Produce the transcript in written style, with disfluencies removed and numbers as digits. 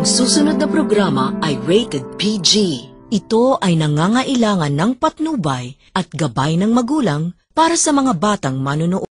Ang susunod na programa ay rated PG. Ito ay nangangailangan ng patnubay at gabay ng magulang para sa mga batang manonood.